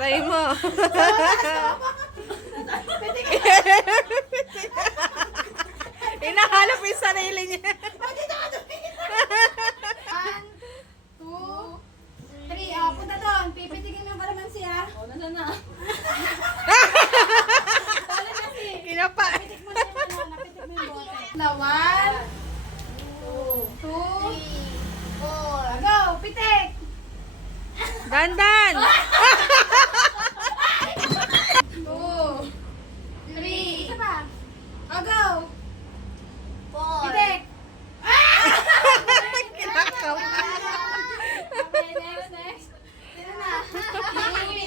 Try mo. Hinahalap yung sarili niya. 1, 2, 3. Oh, punta doon. Pipitikin ng kalamansi ha. O, nasa na. Kinapa. Napitik mo na yung ano. Napitik mo yung bote. Na 1, 2, 3, 4. Go! Pitik! Dandan. 2, 3. Isa pa. Oh, go! Pitik! Kinakaw. Okay, next. Sino na?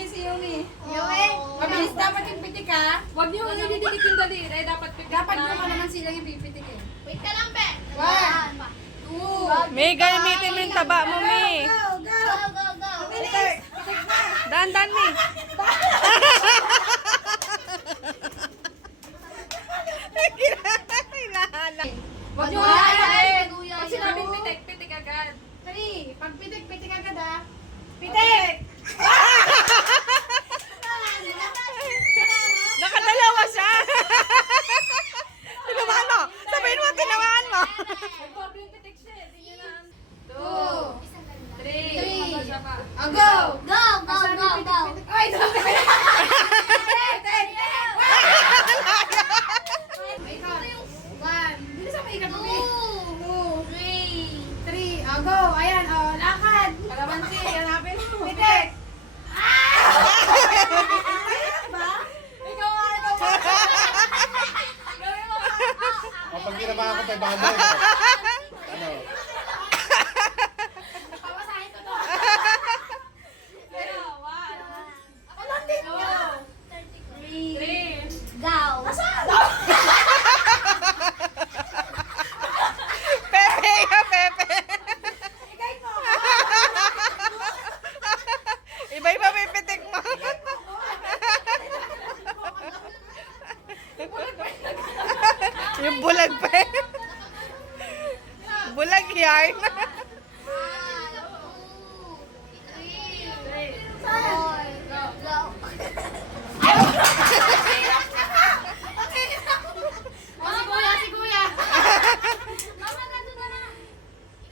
Si Yumi. Yumi? Mabilis dapat yung pitik ha. Huwag niyo nilidikit yung daliri. Dapat pitik Dapat na. naman naman silang yung pipitik eh. Wait ka lang, Be. 1, 2, May gamitin mo yung taba mo, Mi. go! Go! Go, go, go. Pitik! Pitik na! Dandan, Mi. Hinahalap. Huwag niyo Wag. nilidikit. Kuya, Pag sinabing pitik, pitik agad. 3. Pag pitik, pitik agad ha. Pitik! Nakadalawa siya. Tinamaan mo. Sabihin mo, tinamaan mo. Nag-goblin pitik siya. Tingnan na. 2, 3. 3. Isa pa. Oh, go! Go, go, Sabi go, pitik, go. pitik. Ay, sabi! Pitik! Ikaw. 1. Bilis ako ikat mo. 2, 3. Oh, go! Ayan, oh, lakad! Kalamansi, hanapin mo. Pitik! Ayan ba? Ikaw nga, ikaw nga. Gawin mo. Kapag ginabahan ko pa, baka mo rin. Ano? Papasahin ko to. Pero, 1, Ako lang din yun. 3. Go. Pepe ya, Pepe. Ikay mo. Iba-iba may pitik mo. Yung bulag pa. Bulag yarn.